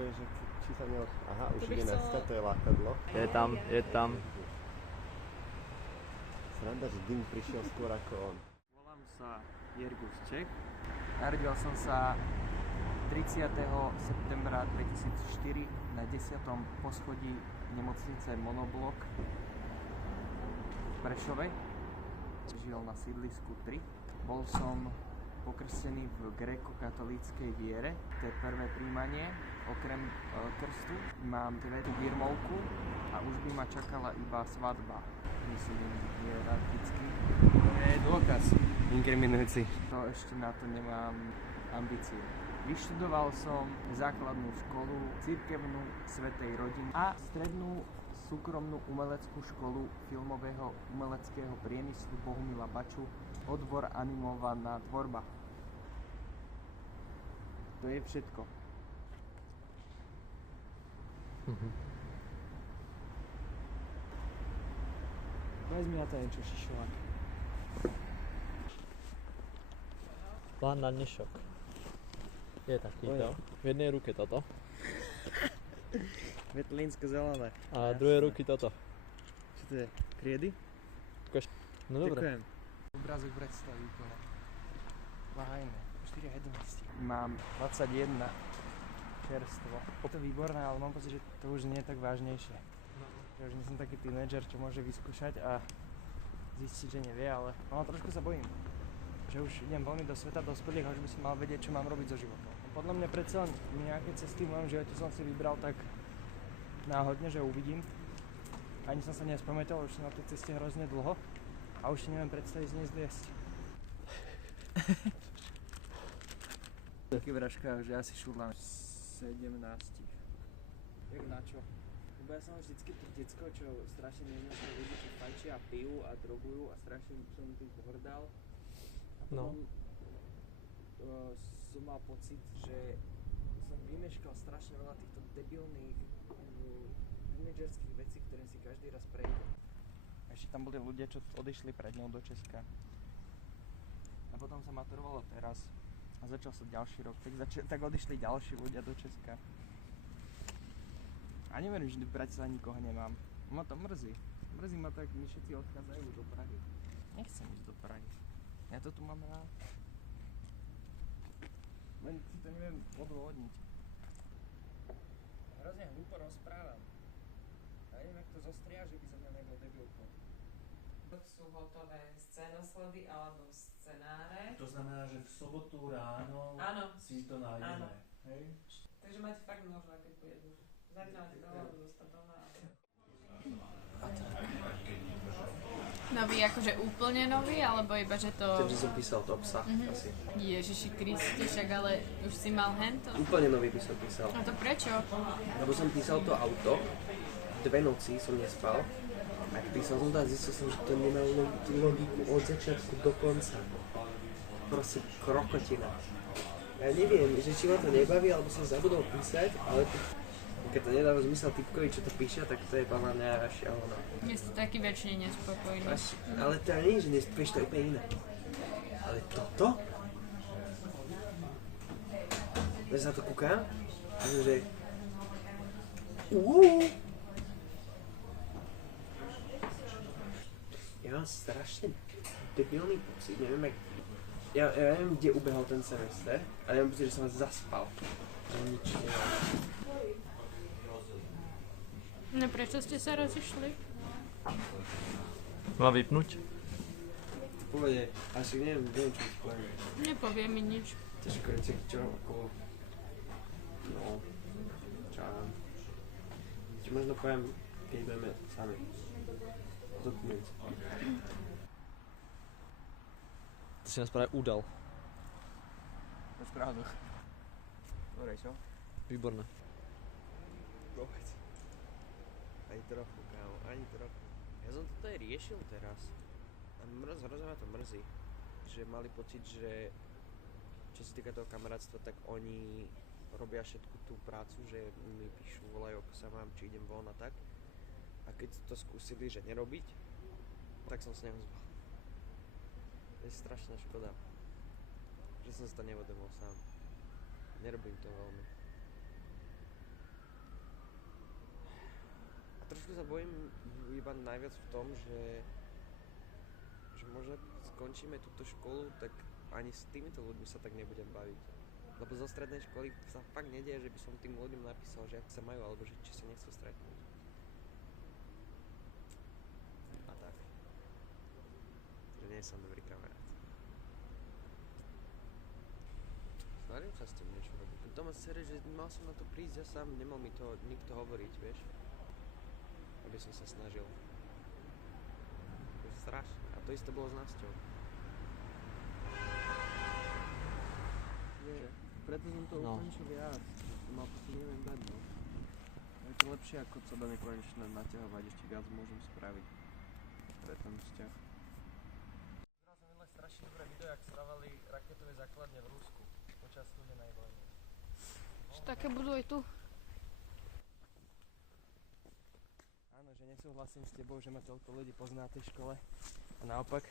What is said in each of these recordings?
Vieš, že či sa neod... Aha, už ide dneska, to je lákadlo. Je tam. Sranda, že Dym prišiel skôr ako on. Volám sa Jirgus Čech. Narodil som sa 30. septembra 2004 na 10. poschodí nemocnice Monoblok v Prešove. Žil na sídlisku 3. Bol som pokrstený v gréko-katolíckej viere. To je prvé príjmanie. Okrem krstu mám svätú birmovku a už by ma čakala iba svadba. Myslím, hierarchicky. Je dôkaz inkriminujúci. To ešte na to nemám ambície. Vyštudoval som základnú školu, cirkevnú Svätej rodiny a strednú súkromnú umeleckú školu filmového umeleckého priemyslu Bohumila Baču, odbor animovaná tvorba. To je všetko. Povedz mi na to niečo, Šišovák. Plán na dnešok je takýto. V jednej ruke toto. Vetlínsko-zelené. A v druhej ruky toto. Čo to je? Triedy? No dobre. Ďakujem. Obrázok predstaví toho. Váhajme. 4:11. Mám 21. Čerstvo. Je to výborné, ale mám pocit, že to už nie je tak vážnejšie. Ja už nie som taký tínedžer, čo môže vyskúšať a zistiť, že nevie, ale trošku sa bojím. Že už idem veľmi do sveta dospelých a už by som mal vedieť, čo mám robiť so životom. Podľa mňa predsa nejaké cesty v mojom živote som si vybral tak náhodne, že uvidím. Ani som sa nespamätal, už som na tej ceste hrozne dlho a už si neviem predstaviť z nej zliesť. Taký vražka, že asi šudlám 17. Jak na čo? Lebo ja som vždycky tých decko, čo strašne neznášam ľudí, čo fajčia a pijú a drogujú a strašne som tým pohrdal. A potom som mal pocit, že som vymeškal strašne veľa týchto debilných tínedžerských vecí, ktoré si každý raz prejde. A ešte tam boli ľudia, čo odišli pred ňou do Česka. A potom sa maturovalo teraz. A začal sa ďalší rok, tak odišli ďalší ľudia do Česka. A neverím, že v Bratislave nikoho nemám. Ma to mrzí. Mrzí ma tak, my všetci odchádzajú do Prahy. Nechcem ísť do Prahy. Ja to tu mám rád. Len si to neviem odôvodniť. Hrozne hlúpo rozprávam. Ja neviem, jak to zostria, že by som mňa nebol debilko. Sú hotové scénosledy alebo scenáre. To znamená, že v sobotu ráno si to nájdeme. Hej? Takže máte fakt možno, keď pojedu. Zajtra máte dovolenú dostať doma. Nový, akože úplne nový, alebo iba, že to... Keďže som písal to obsah asi. Ježiši Kriste, však ale už si mal hento. Úplne nový by som písal. A to prečo? Lebo som písal to auto, 2 noci som nespal. A písal som to a zistil som, že to nemá tú logiku od začiatku do konca. Proste krokotina. Ja neviem, že či ma to nebaví, alebo som zabudol písať, ale keď to nedáva zmysel typkovi, čo to píše, tak to je podľa mňa šialené. Nie ste taký väčšine nespokojný. Ale to nie je, že nespokojníš, to je úplne iné. Ale toto? Ja sa na to kúkam, že... Ja mám strašne debilný pocit, neviem, ja neviem, kde ubehol ten semester, ale ja mám pocit, že som zaspal. Že nič nemám. No prečo ste sa rozišli? Má vypnúť? V pohode, asi neviem, čo ti poviem. Nepovie mi nič. Ťažko reči, čo okolo... No, čo ja viem. Ti možno poviem, keď budeme sami. Dokument. Ty si nás práve udal. Máš pravdu. Dobre, čo? Výborné. Vôbec. Ani trochu, kámo, ani trochu. Ja som toto aj riešil teraz. A hrozne ma to mrzí. Že mali pocit, že čo sa týka toho kamarátstva, tak oni robia všetku tú prácu, že mi píšu, volajú, ako sa mám, či idem von a tak. A keď to skúsili, že nerobiť, tak som sa neozval. To je strašná škoda, že som sa to neuvedomil sám. Nerobím to veľmi. sa bojím iba najviac v tom, že možno skončíme túto školu, tak ani s týmito ľuďmi sa tak nebudem baviť. Lebo zo strednej školy sa fakt nedieje, že by som tým ľuďom napísal, že ak sa majú, alebo že či sa nechcú stretnúť. A tak. Že nie som dobrý kamarát. Snažím sa s tým niečo robiť. Doma sere, že mal som na to prísť ja sám, nemal mi to nikto hovoriť, vieš. Aby som sa snažil. To je strašné. A to isté bolo s Nasťou. Preto som to ukončil viac. Mal proste neviem dať, no. Je to lepšie, ako sa do nekonečna naťahovať, ešte viac môžem spraviť pre ten vzťah. Zral som minulé strašne dobré video, jak stavali raketové základne v Rusku počas studenej vojny. Že také budú aj tu. Áno, že nesúhlasím s tebou, že ma toľko ľudí pozná na tej škole a naopak.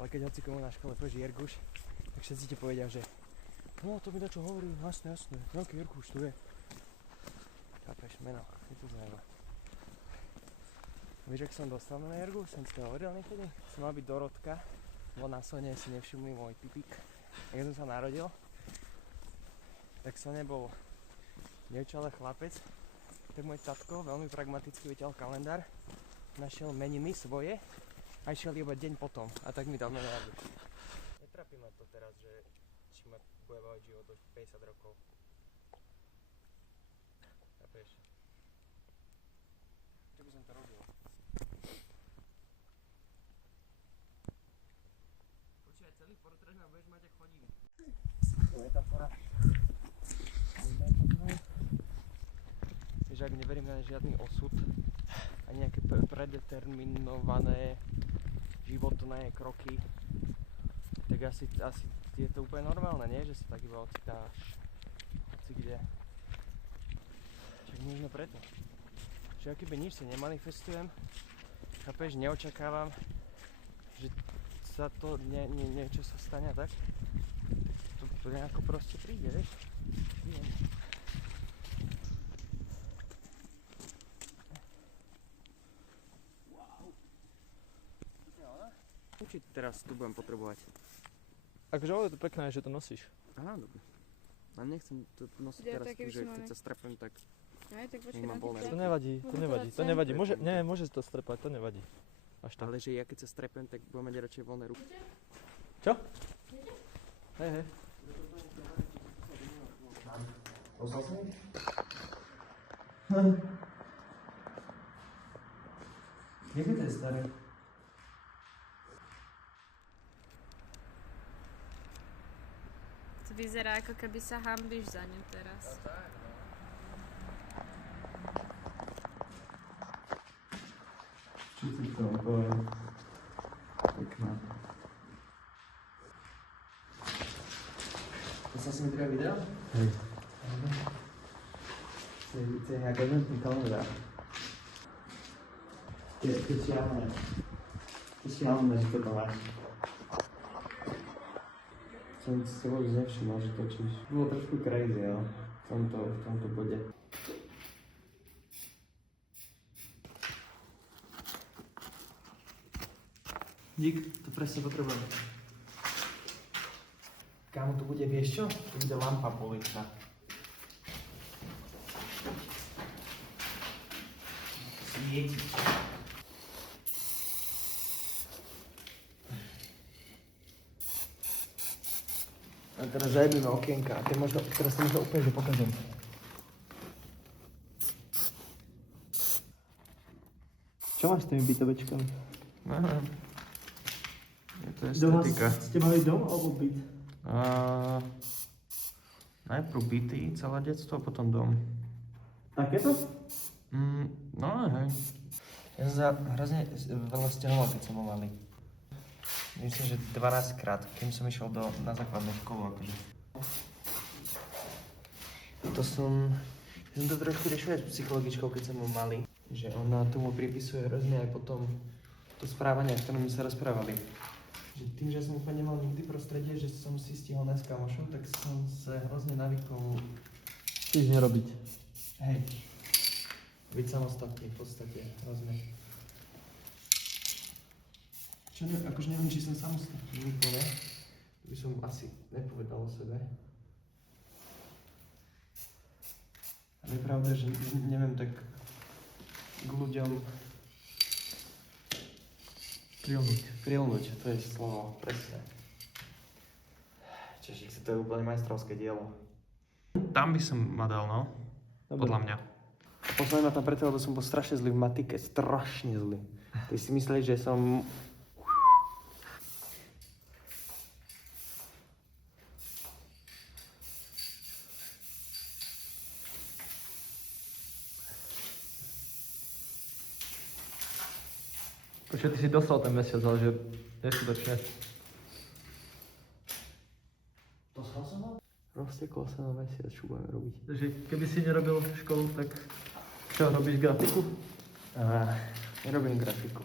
Ale keď hoci komu na škole povieš Jerguš, tak všetci ti povedia, že no to mi dačo hovorí, jasné, nejaký Jerguš tu je. Chápeš, meno, je to znajba. Vieš, ak som dostal meno Jerguš, som si to hovoril niekedy? Som mal byť Dorotka, bo na Sone si nevšimli môj pipík. A keď som sa narodil, tak Sone bol dievča, ale chlapec. Tak môj tatko, veľmi pragmaticky vyťahol kalendár, našiel meniny svoje a išiel iba deň potom. A tak mi dal meno Jerguš. Netrapí ma to teraz, že či ma bude baviť život do 50 rokov. Chápeš? Čo by som to robil? Počúvaj, celý portrét ma budeš mať, ak chodím. Metafora. Že ak neverím na žiadny osud, ani nejaké predeterminované životné kroky, tak asi je to úplne normálne, nie? Že sa tak iba ocitáš hoci kde. Však možno preto. Že akoby nič si nemanifestujem, chápeš, neočakávam, že sa to niečo sa stane a tak. To nejako proste príde, vieš? Či teraz tu budem potrebovať? Akože ale je to pekné, že to nosíš. Aha, dobre. A nechcem to nosiť Ja teraz také tu, by že som keď mala. sa strepem, tak Aj, tak počkaj, Nemám na voľné tie To nevadí, to Môžem nevadí, to to dať nevadí. sem? Môže, nie, môže to strepať, to nevadí. Až tak. ale že ja keď sa strepem, tak budem mať radšej voľné ruky. Čo? Hej, hej. Poslal som? Kde to je staré? To vyzerá, ako keby sa hanbíš za ňu teraz. Čo si to povedal? Pekná. Poslal si mi teda video? Hej. To je jak adventný kalendár. To je šialené. To je šialené, že to máš. Som si vôbec nevšimol, že točíš. Bolo trošku crazy, jo, v tomto bode. Dík, to presne potrebujem. Kámo, tu bude, vieš čo? Tu bude lampa poličná. Svieti. A teraz zajebíme okienka a teraz to možno úplne že pokazím. Čo máš s tými bytovečkami? Neviem. Je to Doma estetika. ste mali dom alebo byt? Najprv byty, celé detstvo, potom dom. Takéto? No hej. Ja som sa hrozne veľa stiahoval, keď som bol malý. Myslím, že 12 krát, kým som išiel na základnú školu, akože. To som to trošku riešil aj s psychologičkou, keď som bol malý. Že ona tomu pripisuje hrozne aj potom to správanie, o ktorom sa rozprávali. Že tým, že som úplne nemal nikdy prostredie, že som si stihol nájsť kamošov, tak som sa hrozne navykol. Nič nerobiť. Hej. byť samostatný v podstate hrozne. Čo ne, akože neviem, či som samostatný úplne. By som asi nepovedal o sebe. Ale je pravda, že neviem tak k ľuďom prilnúť, to je slovo, presne. Čiže to je úplne majstrovské dielo. Tam by som ma dal, no. Podľa mňa. Poslali ma tam preto, lebo som bol strašne zlý v matike, strašne zlý. Ty si mysleli, že som... Počkaj, ty si dostal ten mesiac, ale že neskutočne. Dostal som ho? Roztekol sa na mesiac, čo budeme robiť? Takže keby si nerobil školu, tak čo, robíš grafiku? Nerobím grafiku.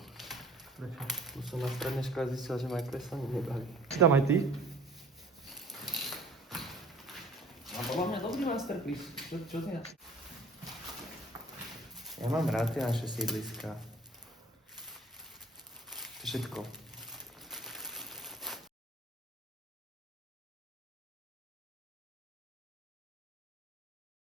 Prečo? Tu som na strednej škole zistil, že ma aj kreslenie nebaví. Si tam aj ty? A podľa mňa dobrý masterpiece. Čo ty? Ja mám rád tie naše sídliska. To je všetko.